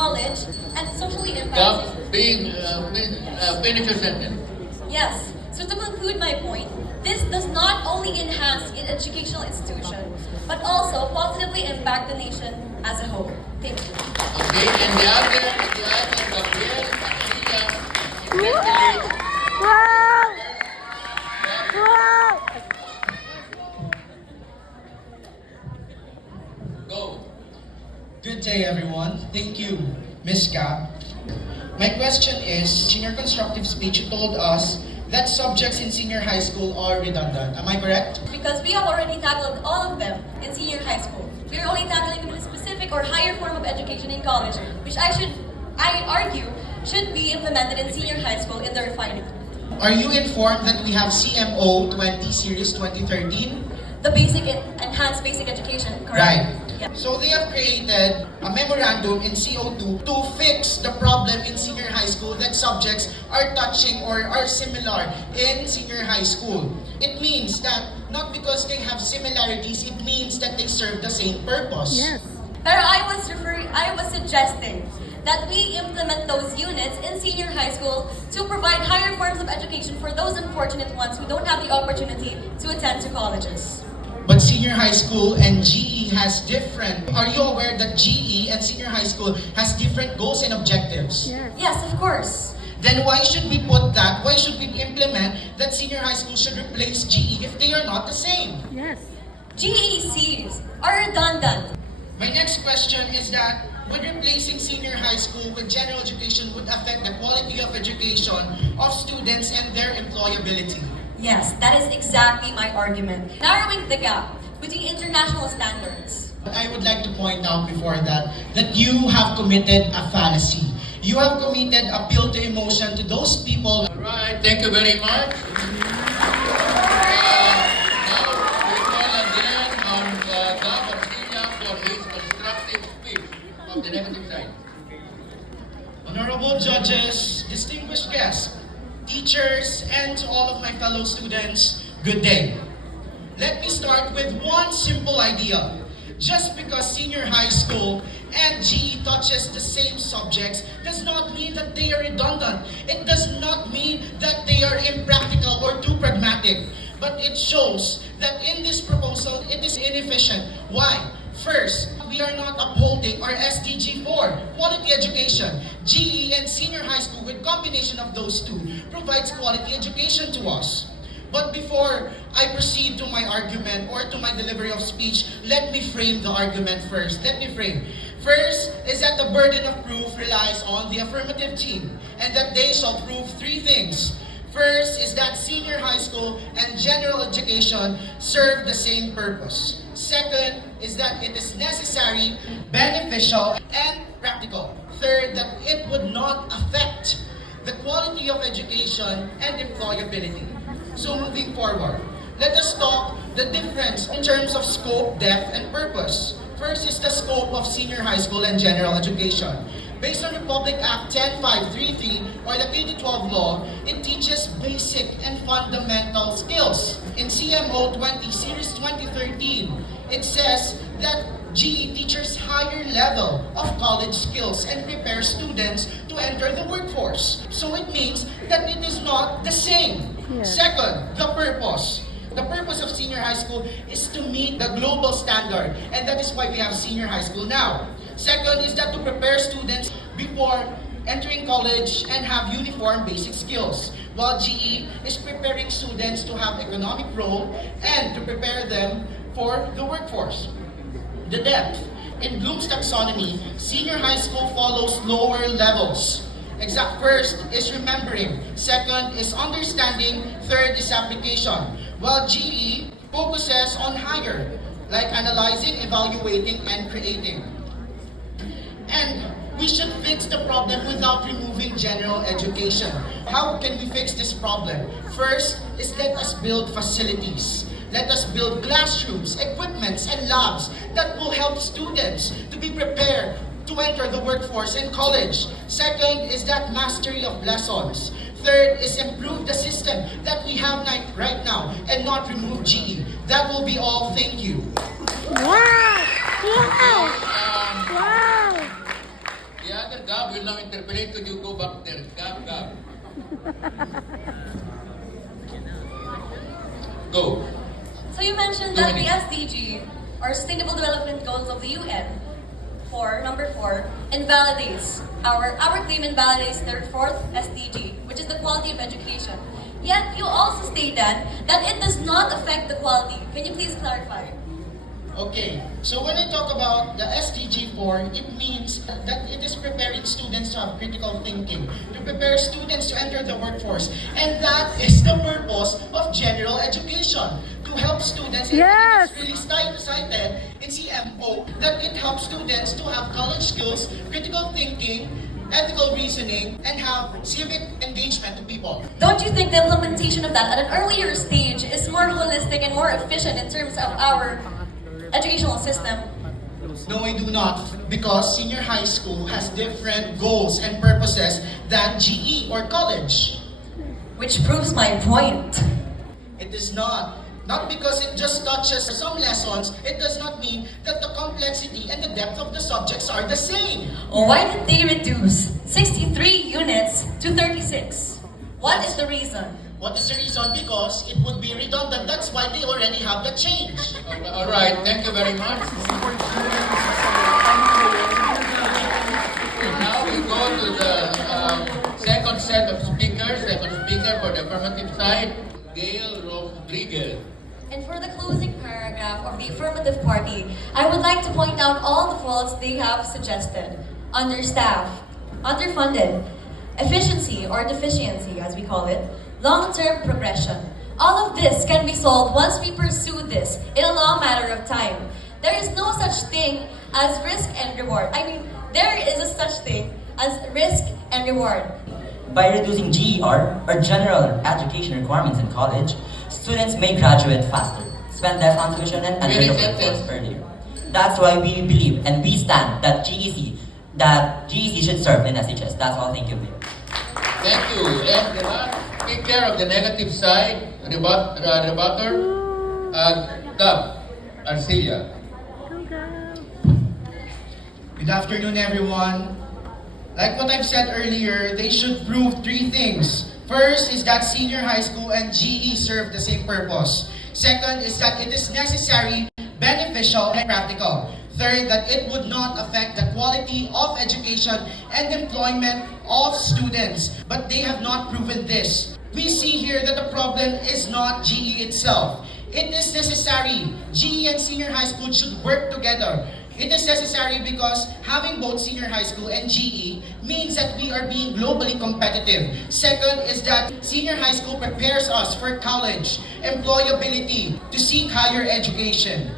knowledge, and socially impacting. Finish your sentence. Yes. So to conclude my point, this does not only enhance an educational institution, but also positively impact the nation as a whole. Thank you. Okay, and the other, Gabriel, Garcia, Wow! Wow! go. Good day, everyone. Thank you, Ms. Gab. My question is, in your constructive speech, you told us that subjects in senior high school are redundant. Am I correct? Because we have already tackled all of them in senior high school. We are only tackling them in a specific or higher form of education in college, which I argue, should be implemented in senior high school in the refining. Are you informed that we have CMO 20 Series 2013? The enhanced basic education, correct? Right. Yeah. So they have created a memorandum in CO2 to fix the problem in senior high school that subjects are touching or are similar in senior high school. It means that not because they have similarities, it means that they serve the same purpose. Yes. Pero I was suggesting that we implement those units in senior high school to provide higher forms of education for those unfortunate ones who don't have the opportunity to attend to colleges. But senior high school and GE has different. Are you aware that GE and senior high school has different goals and objectives? Yes. Yes, of course. Then why should we put that? Why should we implement that senior high school should replace GE if they are not the same? Yes. GECs are redundant. My next question is that would replacing senior high school with general education would affect the quality of education of students and their employability? Yes, that is exactly my argument. Narrowing the gap between international standards. I would like to point out before that you have committed a fallacy. You have committed appeal to emotion to those people. All right, thank you very much. Now we call again on Gab Garcia for his constructive speech from the negative side. Honorable judges, distinguished guests, teachers, and to all of my fellow students, good day. Let me start with one simple idea. Just because senior high school and GE touches the same subjects does not mean that they are redundant. It does not mean that they are impractical or too pragmatic. But it shows that in this proposal, it is inefficient. Why? First, we are not upholding our SDG 4, quality education. GE and senior high school, with combination of those two, provides quality education to us. But before I proceed to my argument or to my delivery of speech, let me frame the argument first. Let me frame. First is that the burden of proof relies on the affirmative team and that they shall prove three things. First is that senior high school and general education serve the same purpose. Second is that it is necessary, beneficial, and practical. Third, that it would not affect the quality of education and employability. So moving forward, let us talk the difference in terms of scope, depth, and purpose. First is the scope of senior high school and general education. Based on Republic Act 10533 or the K-12 law, it teaches basic and fundamental skills. In CMO 20 Series 2013, it says that GE teaches higher level of college skills and prepares students to enter the workforce. So it means that it is not the same. Yeah. Second, the purpose. The purpose of senior high school is to meet the global standard, and that is why we have senior high school now. Second is that to prepare students before entering college and have uniform basic skills, while GE is preparing students to have economic role and to prepare them for the workforce. The depth. In Bloom's taxonomy, senior high school follows lower levels. First is remembering, second is understanding, third is application. While GE focuses on higher, like analyzing, evaluating, and creating. And we should fix the problem without removing general education. How can we fix this problem? First is let us build facilities. Let us build classrooms, equipments, and labs that will help students to be prepared to enter the workforce in college. Second is that mastery of lessons. Third is improve the system that we have right now and not remove GE. That will be all. Thank you. Wow! Wow! Wow! The other lang interpolate. Could you go back there? Gab. Go. So you mentioned that the SDG, or Sustainable Development Goals of the UN, number 4, invalidates our claim invalidates their 4th SDG, which is the quality of education. Yet you also stated that it does not affect the quality. Can you please clarify? Okay, so when I talk about the SDG 4, it means that it is preparing students to have critical thinking, to prepare students to enter the workforce. And that is the purpose of general education, to help students. Yes! And it's really cited in CMO that it helps students to have college skills, critical thinking, ethical reasoning, and have civic engagement to people. Don't you think the implementation of that at an earlier stage is more holistic and more efficient in terms of our educational system? No, I do not, because senior high school has different goals and purposes than GE or college. Which proves my point. It is not. Not because it just touches some lessons, it does not mean that the complexity and the depth of the subjects are the same. Why did they reduce 63 units to 36? What is the reason? What is the reason? Because it would be redundant. That's why they already have the change. All right, thank you very much. And now we go to the second set of speakers. Second speaker for the affirmative side, Gail Rodriguez. And for the closing paragraph of the affirmative party, I would like to point out all the faults they have suggested. Understaffed, underfunded, efficiency or deficiency as we call it, long-term progression. All of this can be solved once we pursue this in a long matter of time. There is no such thing as risk and reward. There is a such thing as risk and reward. By reducing GER, or general education requirements in college, students may graduate faster, spend less on tuition, and enter the workforce earlier. That's why we believe and we stand that GEC should serve in SHS. That's all. Thank you, Mayor. Thank you. And the last speaker of the negative side, rebutter, Gab Arcilla. Good afternoon, everyone. Like what I've said earlier, they should prove 3 things. First is that senior high school and GE serve the same purpose. Second is that it is necessary, beneficial, and practical. Third, that it would not affect the quality of education and employment of students. But they have not proven this. We see here that the problem is not GE itself. It is necessary. GE and senior high school should work together. It is necessary because having both senior high school and GE means that we are being globally competitive. Second is that senior high school prepares us for college, employability, to seek higher education.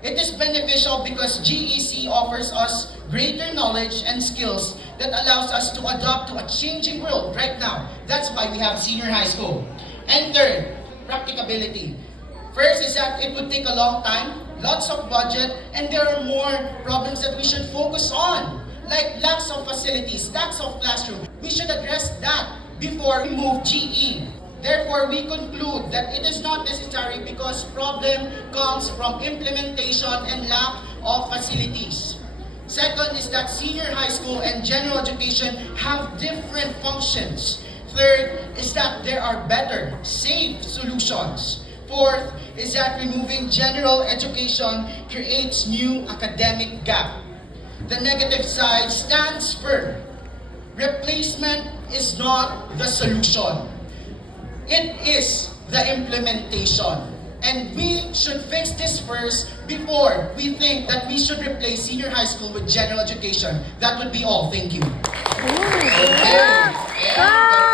It is beneficial because GEC offers us greater knowledge and skills that allows us to adapt to a changing world right now. That's why we have senior high school. And third, practicability. First is that it would take a long time, lots of budget, and there are more problems that we should focus on, like lacks of facilities, lacks of classroom. We should address that before we move GE. Therefore, we conclude that it is not necessary because problem comes from implementation and lack of facilities. Second is that senior high school and general education have different functions. Third is that there are better, safe solutions. Fourth is that removing general education creates new academic gap. The negative side stands firm. Replacement is not the solution. It is the implementation. And we should fix this first before we think that we should replace senior high school with general education. That would be all. Thank you. Okay. And